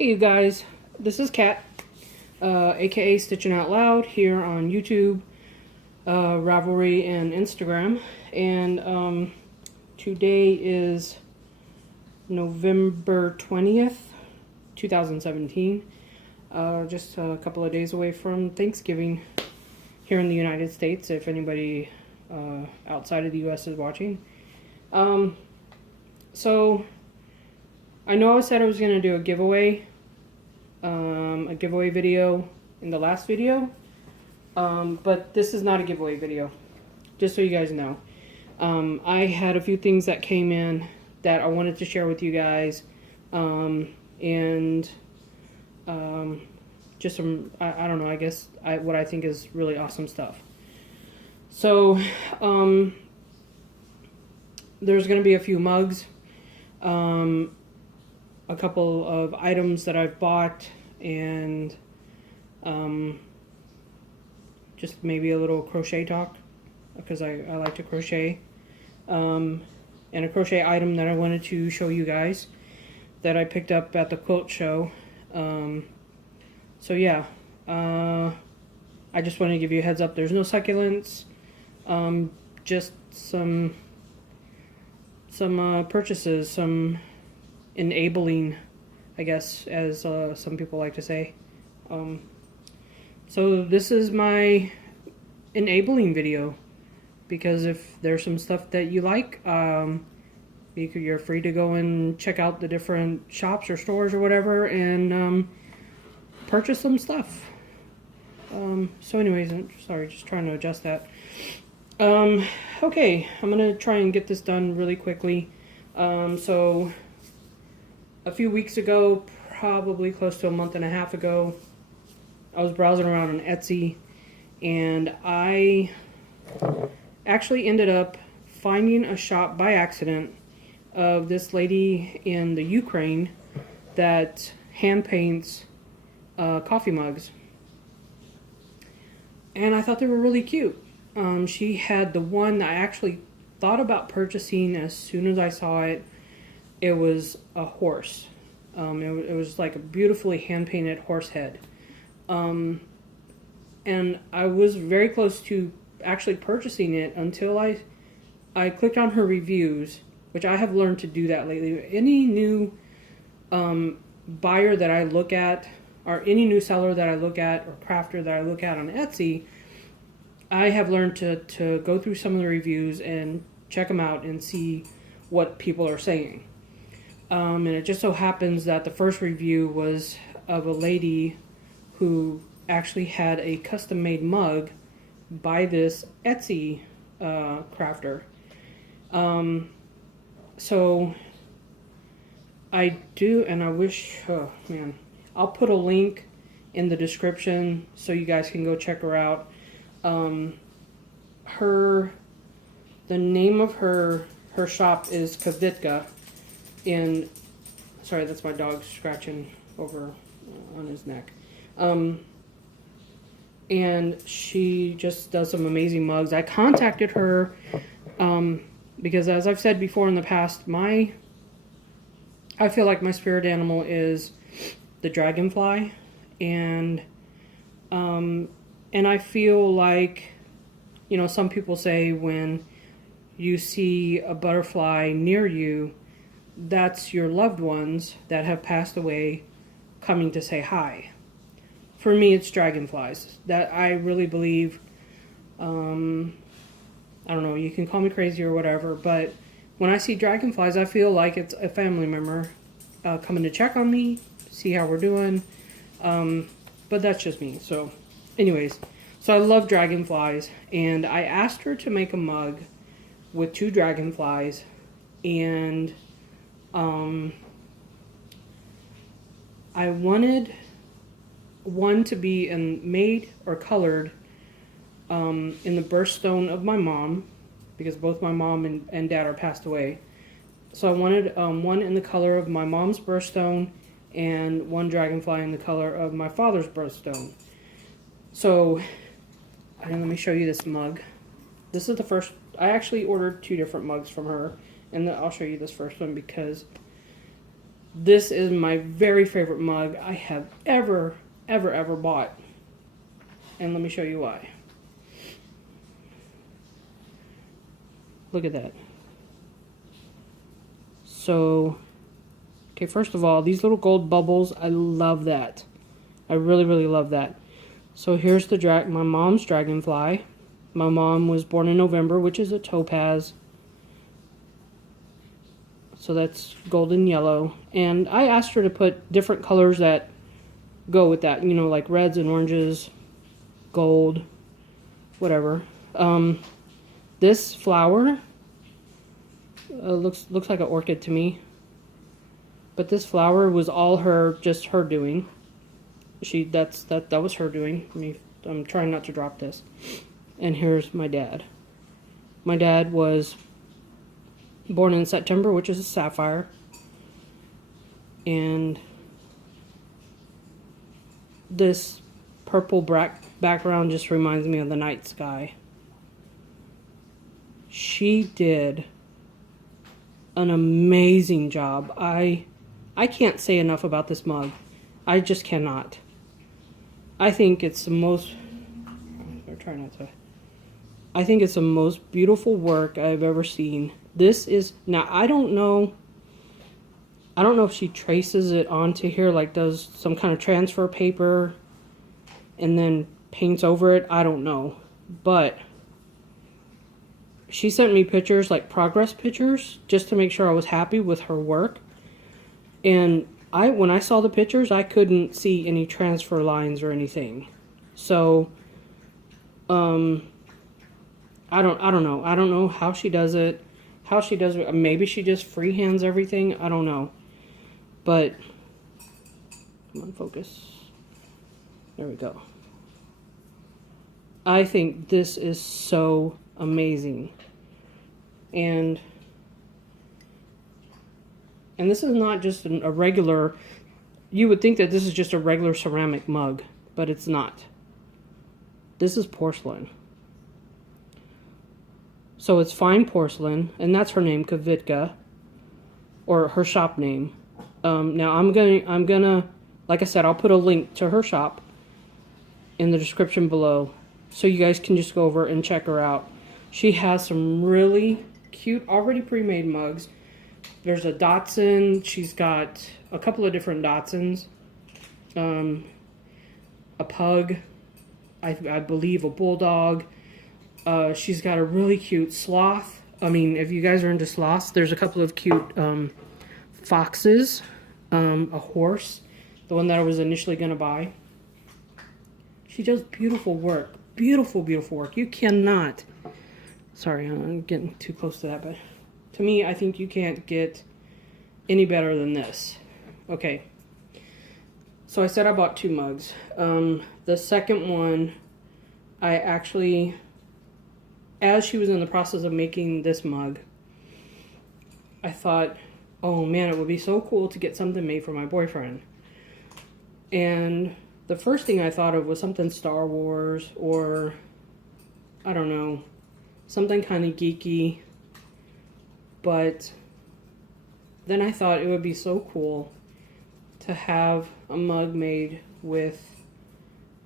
Hey you guys, this is Kat, aka Stitching Out Loud here on YouTube, Ravelry, and Instagram. And today is November 20th, 2017. Just a couple of days away from Thanksgiving here in the United States, if anybody outside of the US is watching. So I know I said I was going to do a giveaway video in the last video, but this is not a giveaway video, just so you guys know. I had a few things that came in that I wanted to share with you guys, and just some, I don't know, I guess what I think is really awesome stuff. So there's going to be a few mugs, a couple of items that I've bought, and just maybe a little crochet talk, because I like to crochet, and a crochet item that I wanted to show you guys that I picked up at the quilt show. So yeah, I just wanted to give you a heads up. There's no succulents, just some purchases, some enabling, I guess, as some people like to say. So this is my enabling video, because if there's some stuff that you like, you're free to go and check out the different shops or stores or whatever and purchase some stuff. So anyways, I'm sorry, just trying to adjust that. Okay, I'm gonna try and get this done really quickly. So a few weeks ago, probably close to a month and a half ago, I was browsing around on Etsy, and I actually ended up finding a shop by accident of this lady in the Ukraine that hand paints coffee mugs. And I thought they were really cute. She had the one that I actually thought about purchasing as soon as I saw it. It was a horse. It was like a beautifully hand-painted horse head. And I was very close to actually purchasing it until I clicked on her reviews, which I have learned to do that lately. Any new buyer that I look at, or any new seller that I look at, or crafter that I look at on Etsy, I have learned to go through some of the reviews and check them out and see what people are saying. And it just so happens that the first review was of a lady who actually had a custom-made mug by this Etsy crafter. So I do, and I wish, oh man, I'll put a link in the description so you guys can go check her out. The name of her shop is Kavitka. And sorry, that's my dog scratching over on his neck. And she just does some amazing mugs. I contacted her because, as I've said before in the past, I feel like my spirit animal is the dragonfly, and I feel like, you know, some people say when you see a butterfly near you, that's your loved ones that have passed away coming to say hi. For me, it's dragonflies. That I really believe, I don't know, you can call me crazy or whatever, but when I see dragonflies, I feel like it's a family member coming to check on me, see how we're doing, but that's just me. So anyways, so I love dragonflies, and I asked her to make a mug with 2 dragonflies, and I wanted one to be made or colored in the birthstone of my mom, because both my mom and dad are passed away. So I wanted one in the color of my mom's birthstone and one dragonfly in the color of my father's birthstone. So let me show you this mug. This is the first. I actually ordered 2 different mugs from her, and I'll show you this first one because This is my very favorite mug I have ever bought. And let me show you why. Look at that. So, okay, first of all, these little gold bubbles, I love that. I really love that. So here's the my mom's dragonfly. My mom was born in November, which is a topaz. So that's golden yellow. And I asked her to put different colors that go with that. You know, like reds and oranges, gold, whatever. This flower looks like an orchid to me. But this flower was all just her doing. That was her doing. I'm trying not to drop this. And here's my dad. My dad was born in September, which is a sapphire. And this purple background just reminds me of the night sky. She did an amazing job. I can't say enough about this mug. I just cannot. I think it's the most... I think it's the most beautiful work I've ever seen. This is... Now, I don't know if she traces it onto here, like does some kind of transfer paper and then paints over it. I don't know. But she sent me pictures, like progress pictures, just to make sure I was happy with her work. And when I saw the pictures, I couldn't see any transfer lines or anything. So, I don't know. I don't know how she does it. Maybe she just freehands everything. I don't know. But, come on, focus. There we go. I think this is so amazing. And this is not just a regular... You would think that this is just a regular ceramic mug, but it's not. This is porcelain. So it's fine porcelain, and that's her name, Kavitka, or her shop name. Now I'm gonna, like I said, I'll put a link to her shop in the description below, so you guys can just go over and check her out. She has some really cute, already pre-made mugs. There's a Dachshund. She's got a couple of different Dachshunds. A pug. I believe a bulldog. She's got a really cute sloth. I mean, if you guys are into sloths, there's a couple of cute foxes. A horse. The one that I was initially going to buy. She does beautiful work. Beautiful work. You cannot... Sorry, I'm getting too close to that, but... To me, I think you can't get any better than this. Okay. So I said I bought 2 mugs. The second one, I actually... As she was in the process of making this mug, I thought, oh man, it would be so cool to get something made for my boyfriend. And the first thing I thought of was something Star Wars or, I don't know, something kind of geeky. But then I thought it would be so cool to have a mug made with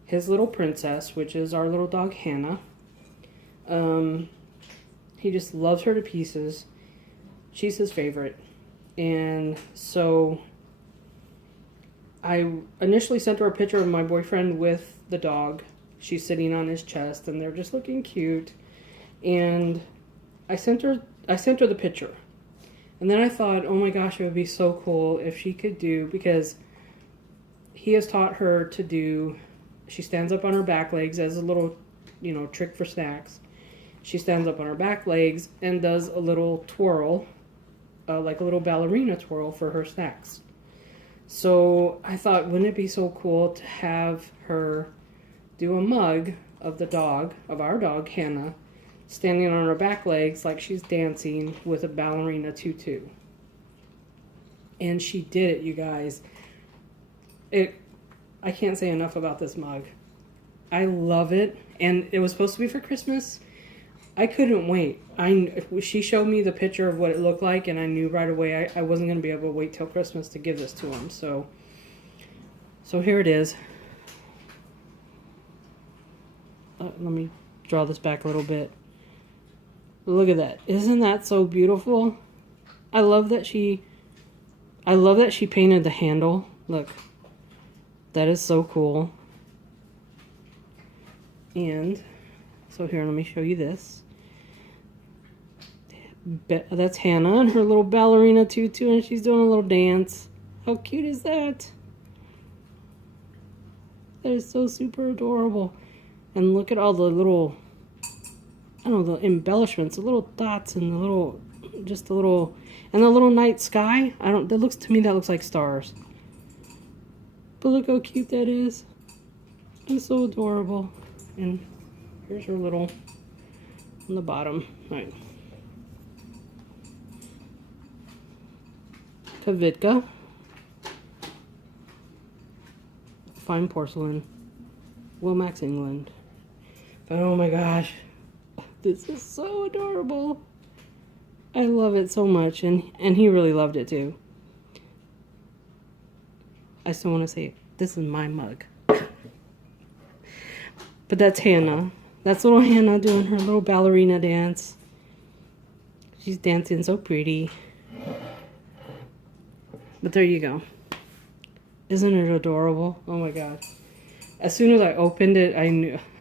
his little princess, which is our little dog Hannah. He just loves her to pieces. She's his favorite. And so I initially sent her a picture of my boyfriend with the dog. She's sitting on his chest and they're just looking cute. And I sent her the picture. And then I thought, oh my gosh, it would be so cool if she could do, because he has taught her to do, she stands up on her back legs as a little, trick for snacks. She stands up on her back legs and does a little twirl, like a little ballerina twirl for her snacks. So I thought, wouldn't it be so cool to have her do a mug of our dog, Hannah, standing on her back legs like she's dancing with a ballerina tutu. And she did it, you guys. I can't say enough about this mug. I love it. And it was supposed to be for Christmas. I couldn't wait. She showed me the picture of what it looked like, and I knew right away I wasn't going to be able to wait till Christmas to give this to him. So here it is. Let me draw this back a little bit. Look at that. Isn't that so beautiful? I love that she painted the handle. Look. That is so cool. And so here, let me show you this. That's Hannah in her little ballerina tutu, and she's doing a little dance. How cute is that? That is so super adorable. And look at all the little, I don't know, the embellishments, the little dots and the little, just the little, and the little night sky. That looks, to me, that looks like stars. But look how cute that is. It's so adorable. And here's her little, on the bottom. All right. Kavitka. Fine porcelain. Wilmax, England. But oh my gosh. This is so adorable. I love it so much. And he really loved it too. I still want to say, this is my mug. But that's Hannah. That's little Hannah doing her little ballerina dance. She's dancing so pretty. But there you go. Isn't it adorable? Oh my god. As soon as I opened it,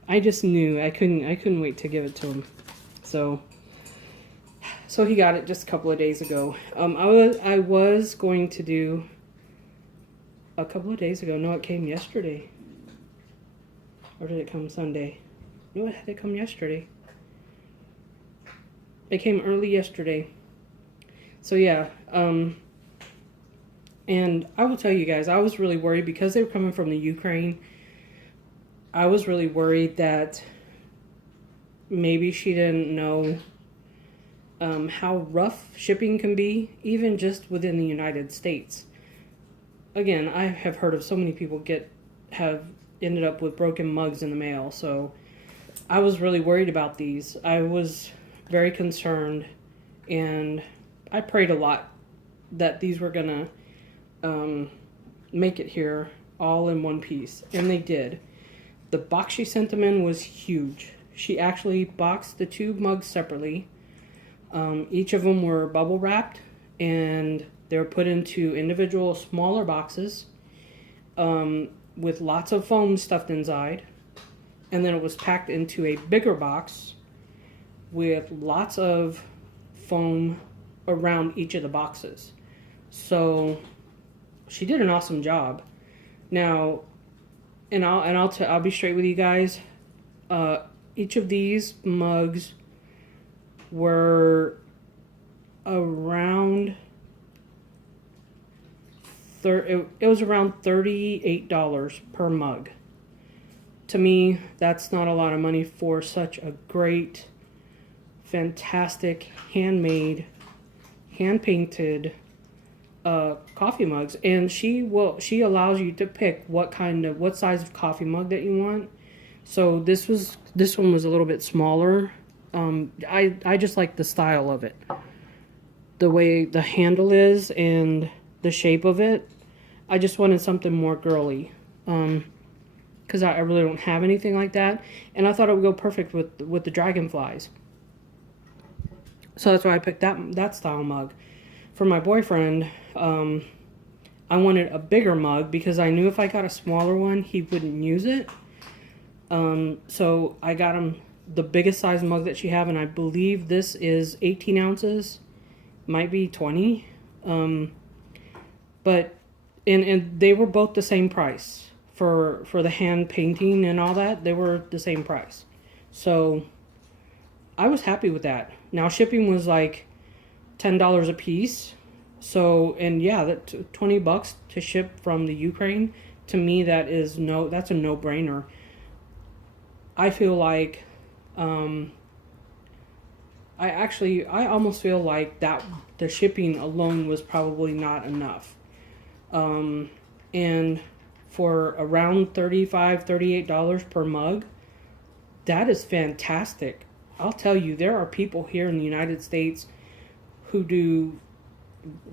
I just knew I couldn't wait to give it to him. So he got it just a couple of days ago. I was going to do a couple of days ago. No, it came yesterday. Or did it come Sunday? No, it had to come yesterday. It came early yesterday. So yeah, and I will tell you guys, I was really worried because they were coming from the Ukraine. I was really worried that maybe she didn't know how rough shipping can be, even just within the United States. Again, I have heard of so many people have ended up with broken mugs in the mail, so I was really worried about these. I was very concerned, and I prayed a lot that these were gonna make it here all in one piece, and they did. The box she sent them in was huge. She actually boxed the two mugs separately. Each of them were bubble wrapped, and they were put into individual smaller boxes with lots of foam stuffed inside. And then it was packed into a bigger box with lots of foam around each of the boxes. So she did an awesome job. Now, and I'll be straight with you guys. Each of these mugs were around it was around $38 per mug. To me, that's not a lot of money for such a great, fantastic, handmade, hand-painted coffee mugs. And she allows you to pick what size of coffee mug that you want. So this one was a little bit smaller. I just like the style of it, the way the handle is and the shape of it. I just wanted something more girly, because I really don't have anything like that, and I thought it would go perfect with the dragonflies. So that's why I picked that style mug. For my boyfriend, I wanted a bigger mug because I knew if I got a smaller one, he wouldn't use it. So I got him the biggest size mug that she have, and I believe this is 18 ounces, might be 20. But and they were both the same price for the hand painting and all that. They were the same price, so I was happy with that. Now shipping was like $10 a piece. So, and yeah, that $20 to ship from the Ukraine, to me that's a no-brainer. I feel like I almost feel like that the shipping alone was probably not enough. And for around $35, $38 per mug, that is fantastic I'll tell you, there are people here in the United States who do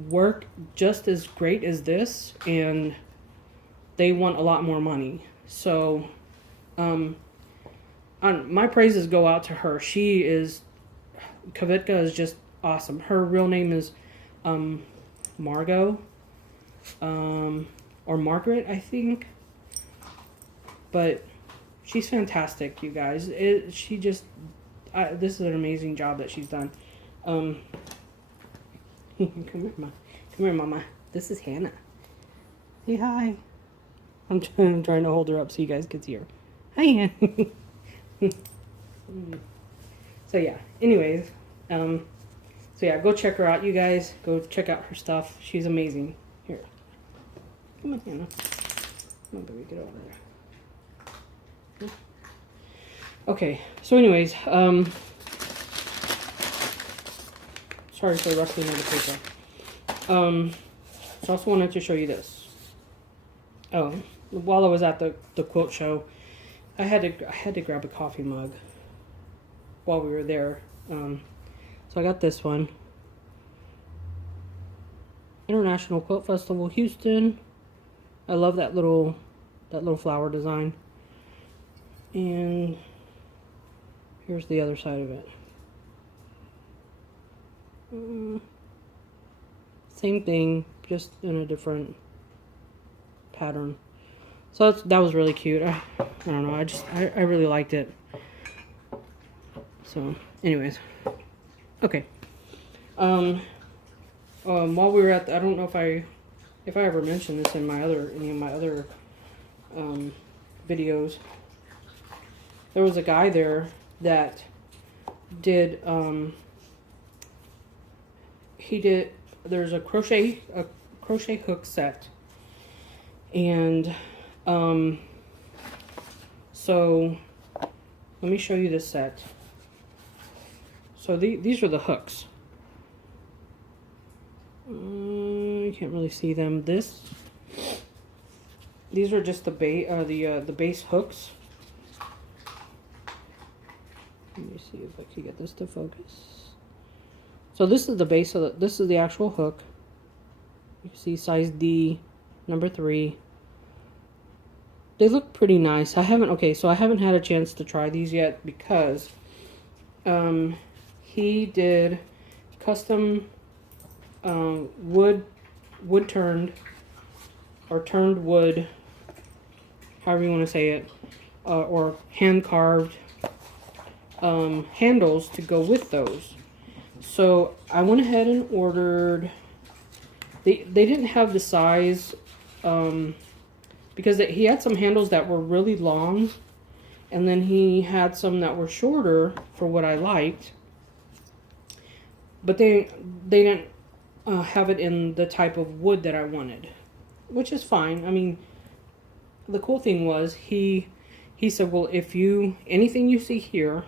work just as great as this, and they want a lot more money. So, my praises go out to her. Kavitka is just awesome. Her real name is Margot, or Margaret, I think. But she's fantastic, you guys. This is an amazing job that she's done. Come here, Mama. This is Hannah. Say hi. I'm trying to hold her up so you guys can see her. Hi, Hannah. So yeah. Anyways, so yeah, go check her out, you guys. Go check out her stuff. She's amazing. Here, come on, Hannah. Come on, baby, get over there. Okay, so anyways, sorry for rustling of the paper. So I also wanted to show you this. Oh, while I was at the quilt show, I had to grab a coffee mug while we were there. So I got this one. International Quilt Festival, Houston. I love that little flower design. And here's the other side of it. Same thing, just in a different pattern. So that was really cute. I don't know. I really liked it. So, anyways, okay. While we were at, I don't know if I ever mentioned this in any of my other videos. There was a guy there that did, there's a crochet hook set, and so let me show you this set. So these are the hooks. You can't really see them. These are just the base hooks. Let me see if I can get this to focus. So this is the base of this is the actual hook. You can see size D, number 3. They look pretty nice. I haven't had a chance to try these yet because he did custom wood turned, or turned wood, however you want to say it, or hand carved handles to go with those. So I went ahead and ordered. They didn't have the size because he had some handles that were really long, and then he had some that were shorter for what I liked. But they didn't have it in the type of wood that I wanted, which is fine. I mean, the cool thing was he said, well, if anything you see here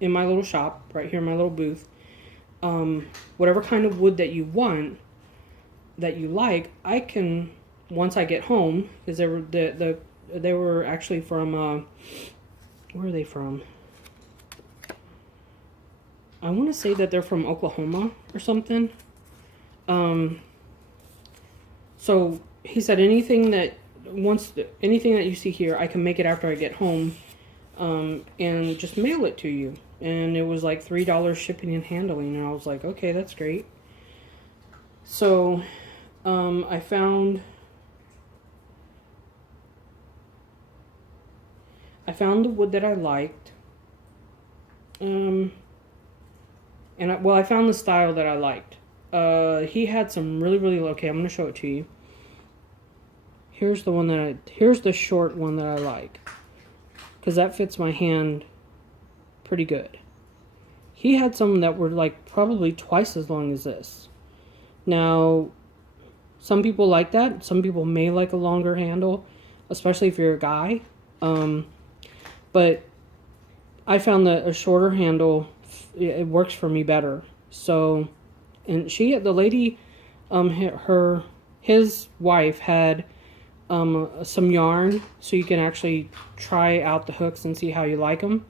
in my little shop, right here in my little booth, whatever kind of wood that you want, that you like, I can, once I get home, because they were actually from, where are they from? I want to say that they're from Oklahoma or something. So he said anything that you see here, I can make it after I get home, and just mail it to you. And it was like $3 shipping and handling, and I was like, okay, that's great. So I found the wood that I liked, I found the style that I liked. He had some really, okay, I'm going to show it to you. Here's the short one that I like, because that fits my hand pretty good. He had some that were like probably twice as long as this. Now, some people like that. Some people may like a longer handle, especially if you're a guy. But I found that a shorter handle, it works for me better. So, and the lady, his wife had some yarn, so you can actually try out the hooks and see how you like them.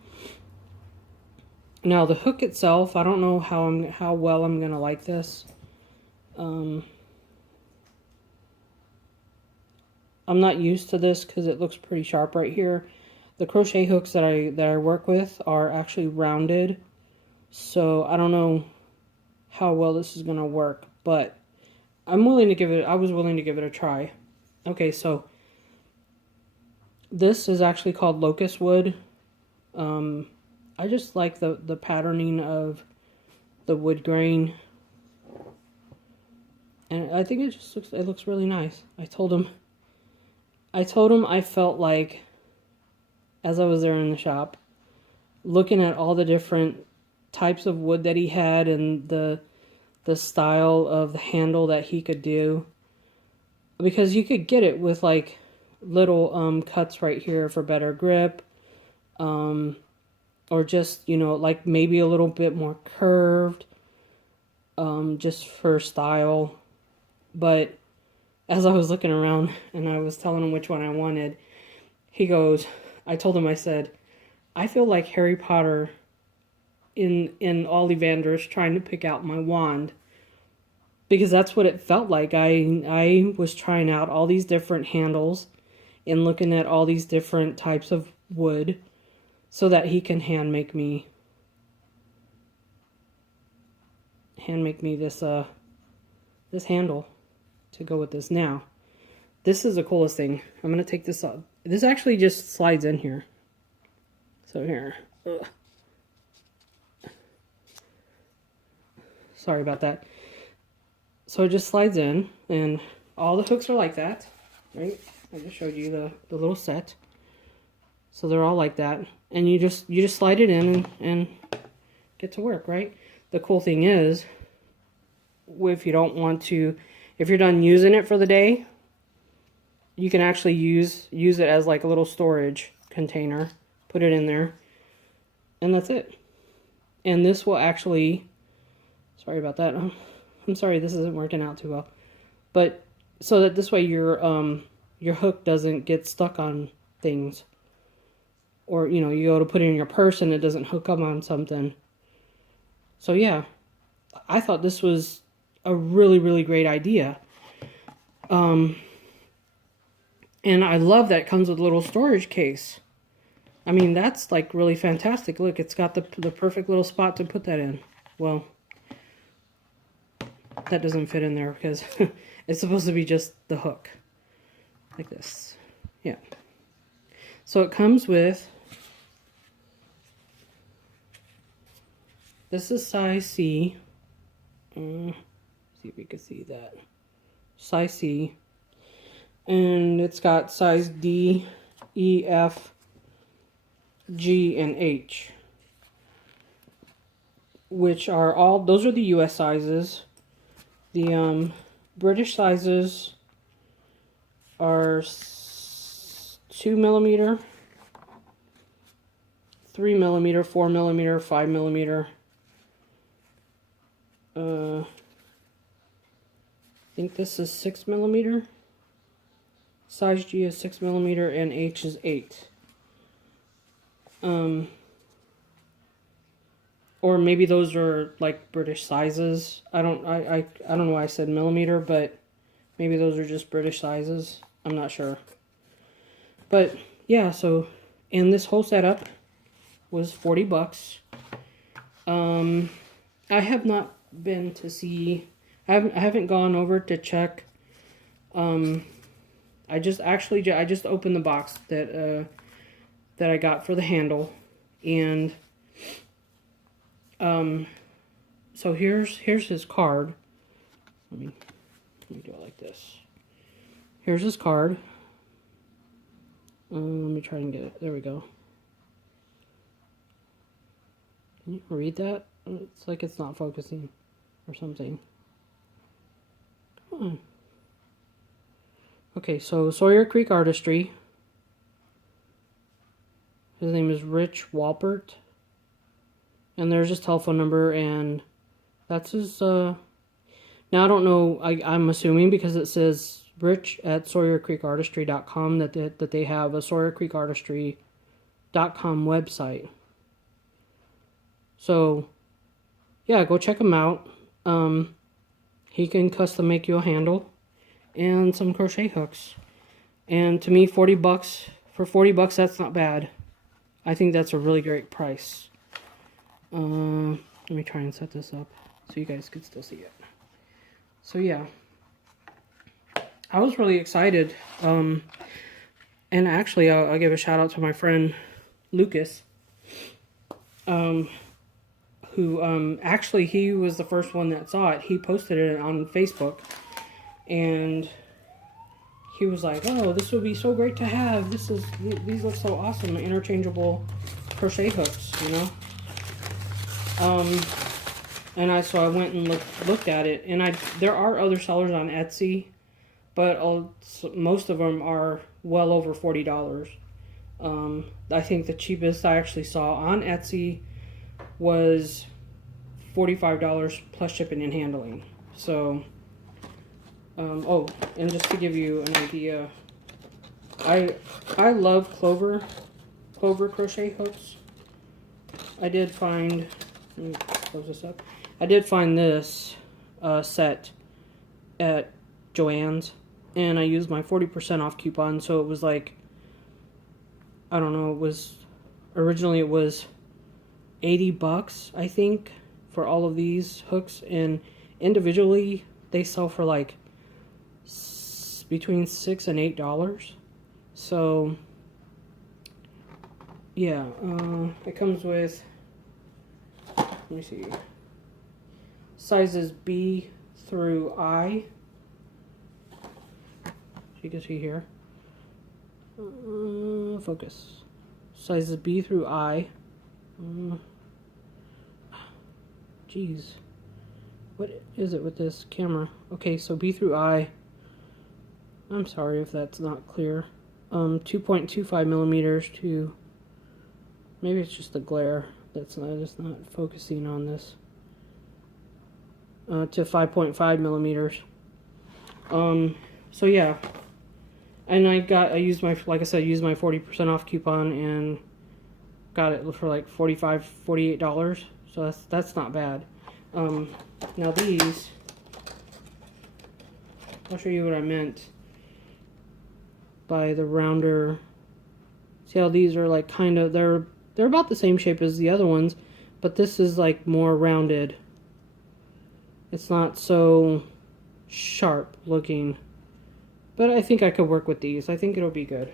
Now the hook itself, I don't know how well I'm gonna like this. I'm not used to this because it looks pretty sharp right here. The crochet hooks that I work with are actually rounded, so I don't know how well this is gonna work, but I was willing to give it a try. Okay, so this is actually called locust wood. I just like the patterning of the wood grain, and I think it looks really nice. I told him I felt like, as I was there in the shop, looking at all the different types of wood that he had and the style of the handle that he could do, because you could get it with like little cuts right here for better grip, or just, you know, like maybe a little bit more curved, just for style. But as I was looking around and I was telling him which one I wanted, I told him, I said, I feel like Harry Potter in Ollivanders trying to pick out my wand, because that's what it felt like. I was trying out all these different handles and looking at all these different types of wood so that he can hand make me this this handle to go with this. Now, this is the coolest thing. I'm gonna take this off. This actually just slides in here. So here. Ugh. Sorry about that. So it just slides in, and all the hooks are like that, right? I just showed you the little set. So they're all like that, and you just slide it in and get to work, right? The cool thing is, if you don't want to, if you're done using it for the day, you can actually use it as like a little storage container. Put it in there, and that's it. And this will actually, sorry about that. I'm sorry this isn't working out too well. But so that this way your hook doesn't get stuck on things. Or, you know, you go to put it in your purse and it doesn't hook up on something. So yeah, I thought this was a really, really great idea. And I love that it comes with a little storage case. I mean, that's like really fantastic. Look, it's got the perfect little spot to put that in. Well, that doesn't fit in there because it's supposed to be just the hook. Like this. Yeah. So it comes with, this is size C. See if we can see that. Size C. And it's got size D, E, F, G, and H. Which are all, those are the US sizes. The British sizes are 2 millimeter, 3 millimeter, 4 millimeter, 5 millimeter. I think this is 6 millimeter. Size G is 6 millimeter and H is 8. Or maybe those are like British sizes. I don't know why I said millimeter, but maybe those are just British sizes. I'm not sure. But yeah, so, and this whole setup was $40. I have not been to see, I haven't gone over to check. I just opened the box that I got for the handle, and so here's his card. Let me do it like this. Here's his card. Let me try and get it. There we go. Can you read that? It's like it's not focusing or something. Come on. Okay, so Sawyer Creek Artistry. His name is Rich Walpert. And there's his telephone number, and that's his, now I don't know, I'm assuming because it says Rich at SawyerCreekArtistry.com that they have a SawyerCreekArtistry.com website. So yeah, go check him out. He can custom make you a handle and some crochet hooks. And to me, 40 bucks, for 40 bucks, that's not bad. I think that's a really great price. Let me try and set this up so you guys can still see it. So yeah, I was really excited. And actually, I'll give a shout out to my friend Lucas, who actually, he was the first one that saw it. He posted it on Facebook, and he was like, "Oh, this would be so great to have. These look so awesome, interchangeable crochet hooks, you know." And so I went and looked at it, and there are other sellers on Etsy, but most of them are well over $40. I think the cheapest I actually saw on Etsy was $45 plus shipping and handling. So, oh, and just to give you an idea, I love clover crochet hooks. I did find, let me close this up. I did find this set at Joann's, and I used my 40% off coupon, so it was like, I don't know, originally it was 80 bucks, I think, for all of these hooks, and individually they sell for like between $6 and $8. So yeah, it comes with, let me see, sizes B through I. You can see here. Focus. Sizes B through I. Jeez. What is it with this camera? Okay, so B through I. I'm sorry if that's not clear. 2.25 millimeters to, maybe it's just the glare that's just not focusing on this. To 5.5 millimeters. So yeah. And I used my, like I said, I used my 40% off coupon and got it for like $45, $48. So that's not bad. Now these, I'll show you what I meant by the rounder. See how these are like kind of, they're about the same shape as the other ones, but this is like more rounded. It's not so sharp looking. But I think I could work with these. I think it'll be good.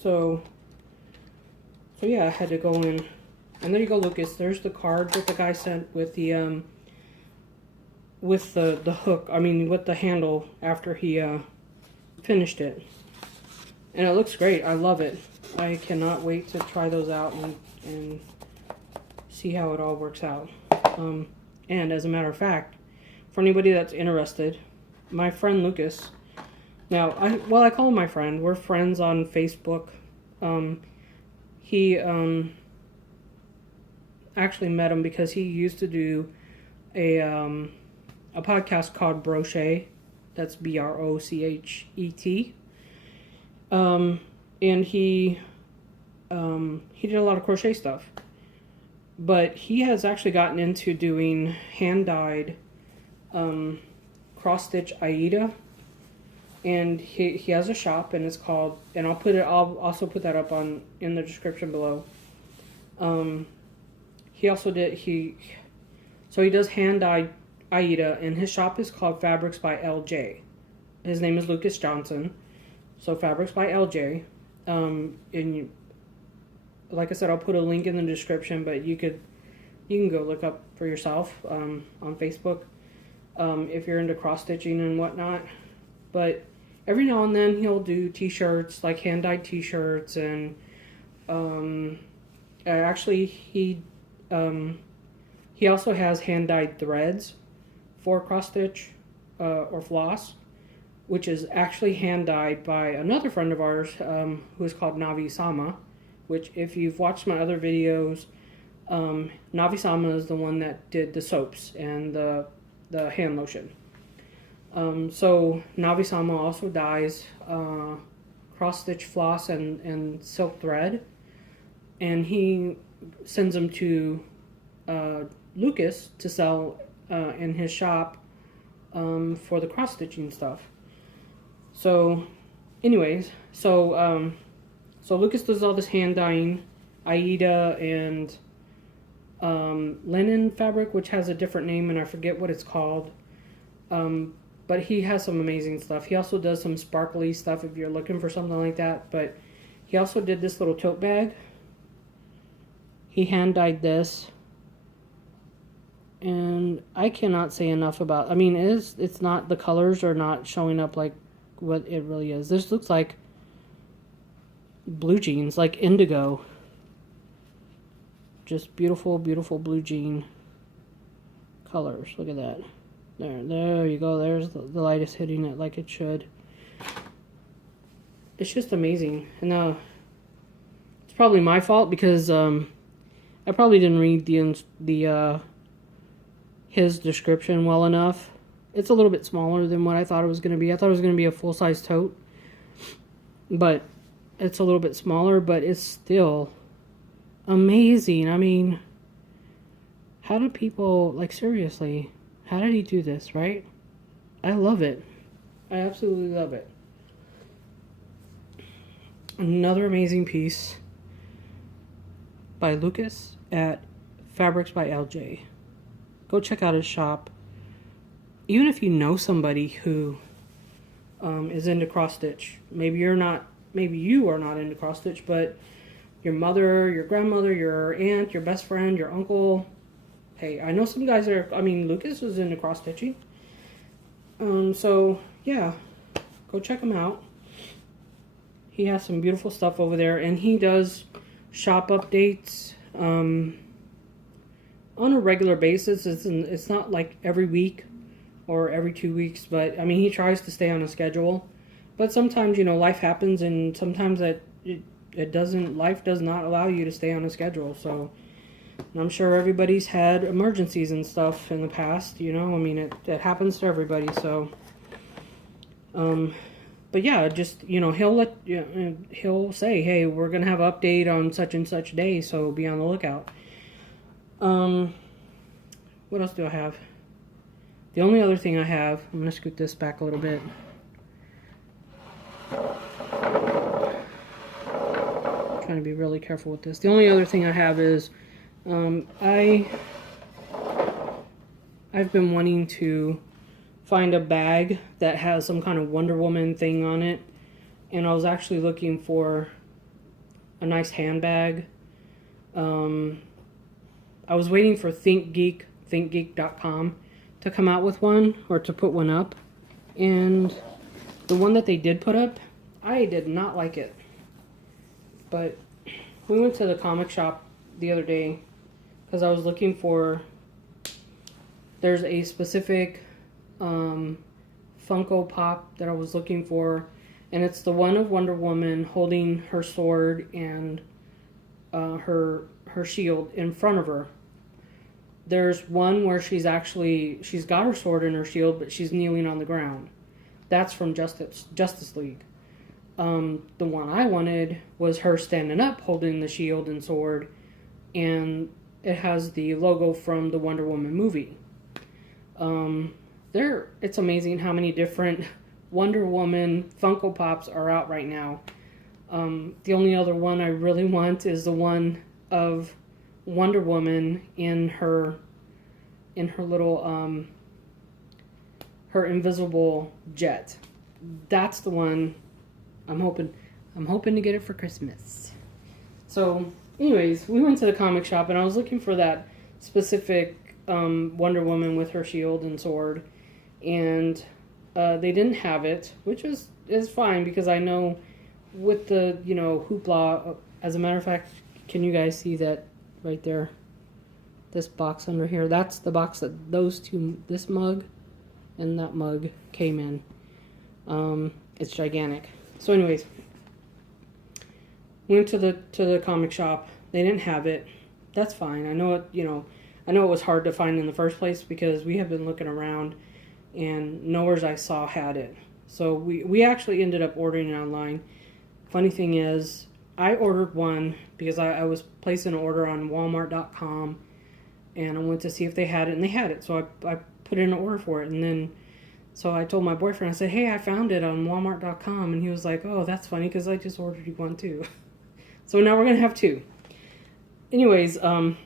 So yeah, I had to go in. And there you go, Lucas. There's the card that the guy sent with the hook. I mean, with the handle after he finished it. And it looks great. I love it. I cannot wait to try those out and see how it all works out. And as a matter of fact, for anybody that's interested, my friend Lucas, now, I call him my friend. We're friends on Facebook. He actually met him because he used to do a podcast called Brochet. That's Brochet. And he did a lot of crochet stuff. But he has actually gotten into doing hand-dyed cross-stitch Aida, and he has a shop, and it's called, and I'll also put that up in the description below. He also he does hand-dyed Aida, and his shop is called Fabrics by LJ. His name is Lucas Johnson, so Fabrics by LJ. And like I said, I'll put a link in the description, but you can go look up for yourself on Facebook. If you're into cross-stitching and whatnot. But every now and then he'll do t-shirts, like hand-dyed t-shirts, and actually he also has hand-dyed threads for cross-stitch or floss, which is actually hand-dyed by another friend of ours who is called Navi Sama, which if you've watched my other videos, Navi Sama is the one that did the soaps and the hand lotion. So Navi-sama also dyes cross-stitch floss and silk thread, and he sends them to Lucas to sell in his shop for the cross stitching stuff. So, anyways, so Lucas does all this hand dyeing, Aida and linen fabric, which has a different name and I forget what it's called. But he has some amazing stuff. He also does some sparkly stuff if you're looking for something like that. But he also did this little tote bag. He hand dyed this. And I cannot say enough about, I mean, it's not, the colors are not showing up like what it really is. This looks like blue jeans, like indigo. Just beautiful, beautiful blue jean colors. Look at that. There you go. There's the light is hitting it like it should. It's just amazing. And it's probably my fault because I probably didn't read his description well enough. It's a little bit smaller than what I thought it was going to be. I thought it was going to be a full-size tote, but it's a little bit smaller, but it's still amazing. I mean, how do people, like, seriously, how did he do this, right? I love it. I absolutely love it. Another amazing piece by Lucas at Fabrics by LJ. Go check out his shop. Even if you know somebody who is into cross stitch, maybe you are not into cross stitch, but your mother, your grandmother, your aunt, your best friend, your uncle. Hey, I know some guys Lucas was into cross stitching. So yeah, go check him out. He has some beautiful stuff over there, and he does shop updates on a regular basis. It's not like every week or every 2 weeks, but I mean, he tries to stay on a schedule. But sometimes, life happens, and sometimes life does not allow you to stay on a schedule. So I'm sure everybody's had emergencies and stuff in the past, I mean, it happens to everybody. So but yeah, just, he'll say, hey, we're going to have an update on such and such day, so be on the lookout. What else do I have? The only other thing I have, I'm going to scoot this back a little bit. I'm trying to be really careful with this. The only other thing I have is, I've been wanting to find a bag that has some kind of Wonder Woman thing on it, and I was actually looking for a nice handbag. I was waiting for thinkgeek.com to come out with one, or to put one up, and the one that they did put up, I did not like it. But we went to the comic shop the other day because I was looking for, there's a specific Funko Pop that I was looking for, and it's the one of Wonder Woman holding her sword and her shield in front of her. There's one where she's got her sword and her shield, but she's kneeling on the ground. That's from Justice League. The one I wanted was her standing up holding the shield and sword, and it has the logo from the Wonder Woman movie. It's amazing how many different Wonder Woman Funko Pops are out right now. The only other one I really want is the one of Wonder Woman in her little her invisible jet. That's the one I'm hoping to get it for Christmas. So anyways, we went to the comic shop and I was looking for that specific Wonder Woman with her shield and sword, and they didn't have it, which is fine because I know with the hoopla. As a matter of fact, can you guys see that right there? This box under here, that's the box that this mug and that mug came in. It's gigantic. So anyways, went to the comic shop. They didn't have it. That's fine. I know it was hard to find in the first place because we have been looking around and nowhere I saw had it. So we actually ended up ordering it online. Funny thing is, I ordered one because I was placing an order on Walmart.com, and I went to see if they had it, and they had it. So I put in an order for it, and then so I told my boyfriend, I said, hey, I found it on Walmart.com, and he was like, oh, that's funny because I just ordered you one too. So now we're going to have two. Anyways, and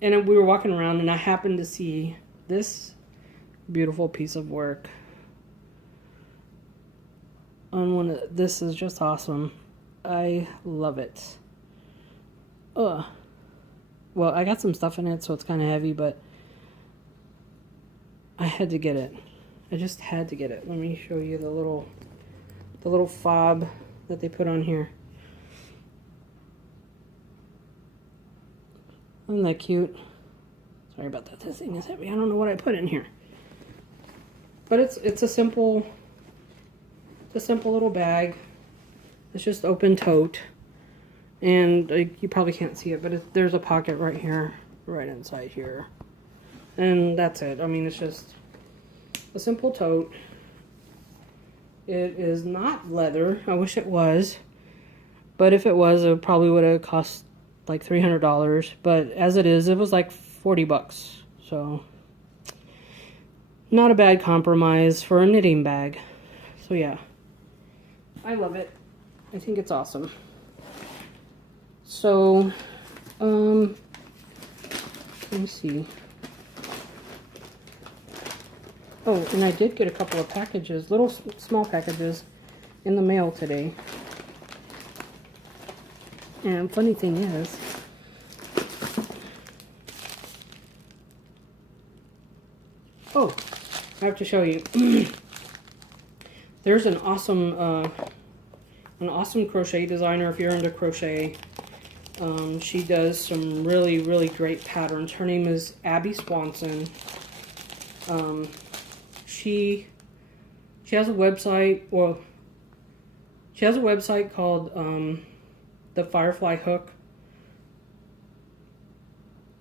we were walking around, and I happened to see this beautiful piece of work on one of, this is just awesome. I love it. Ugh. Well, I got some stuff in it, so it's kind of heavy, but I had to get it. I just had to get it. Let me show you the little fob that they put on here. Isn't that cute? Sorry about that. This thing is heavy. I don't know what I put in here. But it's a simple little bag. It's just open tote. And you probably can't see it, but there's a pocket right here, right inside here. And that's it. I mean, it's just a simple tote. It is not leather. I wish it was. But if it was, it probably would have cost like $300. But as it is, it was like $40. So not a bad compromise for a knitting bag. So yeah, I love it. I think it's awesome. So, let me see. Oh, and I did get a couple of packages, little small packages in the mail today. And funny thing is, oh, I have to show you. There's an awesome crochet designer if you're into crochet. She does some really, really great patterns. Her name is Abby Swanson. She has a website. Well, she has a website called the Firefly Hook.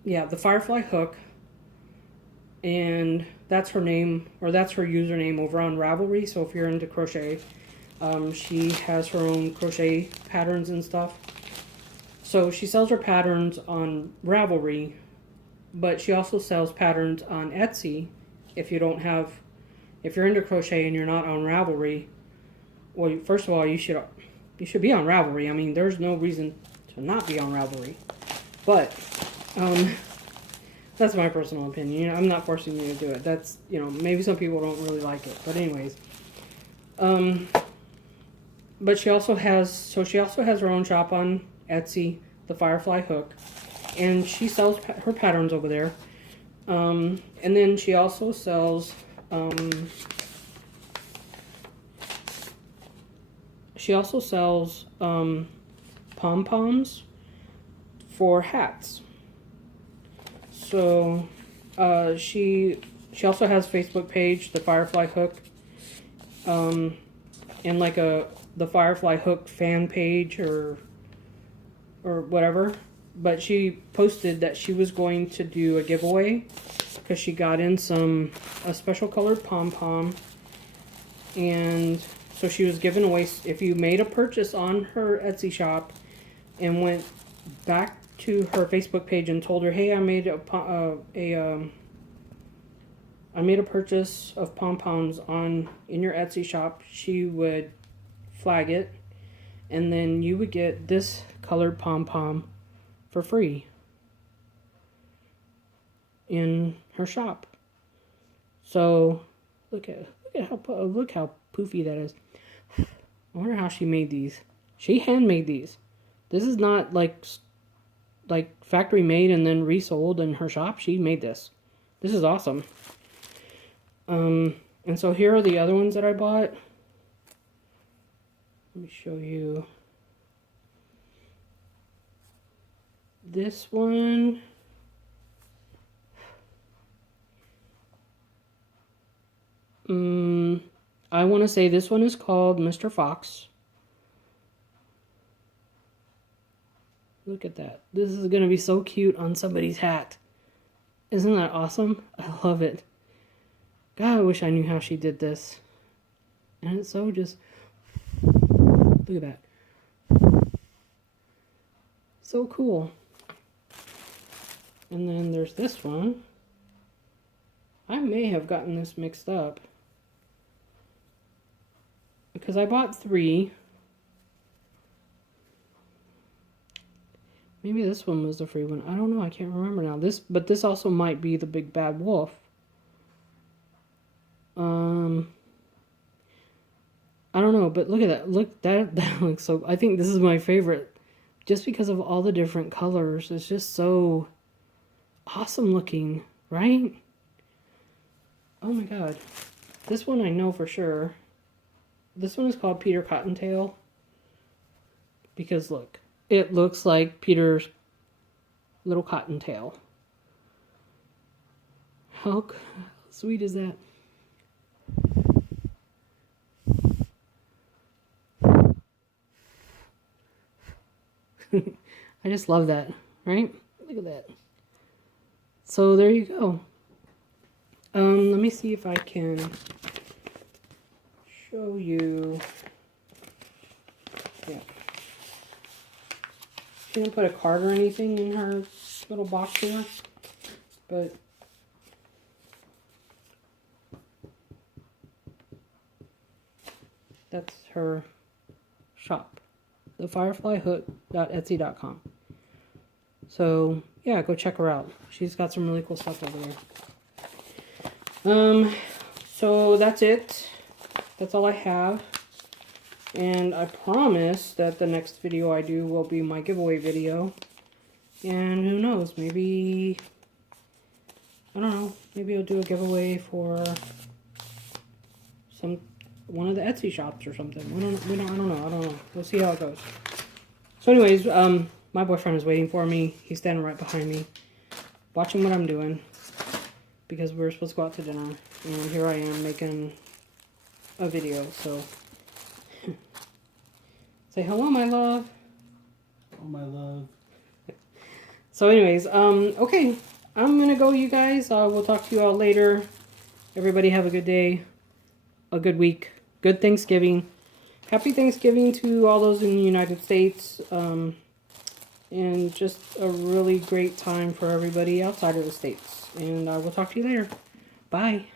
Yeah, the Firefly Hook, and that's her name, or that's her username over on Ravelry. So if you're into crochet, she has her own crochet patterns and stuff. So she sells her patterns on Ravelry, but she also sells patterns on Etsy. If you're into crochet and you're not on Ravelry, well, first of all, you should be on Ravelry. I mean, there's no reason to not be on Ravelry. But that's my personal opinion. You know, I'm not forcing you to do it. That's, you know, maybe some people don't really like it. But anyways, but she also has her own shop on Etsy, the Firefly Hook, and she sells her patterns over there. And then she also sells pom-poms for hats. So she also has a Facebook page, the Firefly Hook, and like the Firefly Hook fan page or whatever. But she posted that she was going to do a giveaway because she got in a special colored pom-pom, and so she was giving away, if you made a purchase on her Etsy shop and went back to her Facebook page and told her, hey, I made a purchase of pom-poms in your Etsy shop, she would flag it, and then you would get this colored pom-pom for free in her shop. So look how poofy that is. I wonder how she made these. She handmade these. This is not like factory made and then resold in her shop. She made this. This is awesome. And so here are the other ones that I bought. Let me show you. This one. I want to say this one is called Mr. Fox. Look at that. This is going to be so cute on somebody's hat. Isn't that awesome? I love it. God, I wish I knew how she did this. And it's so just... Look at that. So cool. And then there's this one. I may have gotten this mixed up, because I bought 3. Maybe this one was the free one. I don't know. I can't remember now. But this also might be the Big Bad Wolf. I don't know, but look at that. Look, that looks so... I think this is my favorite, just because of all the different colors. It's just so awesome looking, right? Oh my god. This one I know for sure. This one is called Peter Cottontail, because look, it looks like Peter's little cottontail. How sweet is that? I just love that, right? Look at that. So there you go. Let me see if I can show you. Yeah. She didn't put a card or anything in her little box here, but that's her shop. thefireflyhook.etsy.com. So yeah, go check her out. She's got some really cool stuff over there. So that's it. That's all I have. And I promise that the next video I do will be my giveaway video. And who knows, maybe, I don't know, maybe I'll do a giveaway for one of the Etsy shops or something. I don't know. We'll see how it goes. So anyways, my boyfriend is waiting for me. He's standing right behind me, watching what I'm doing, because we're supposed to go out to dinner. And here I am making a video, so say hello, my love. Oh, my love. So anyways, okay, I'm gonna go, you guys. We'll talk to you all later. Everybody have a good day, a good week, good Thanksgiving. Happy Thanksgiving to all those in the United States. And just a really great time for everybody outside of the States. And we'll talk to you later. Bye.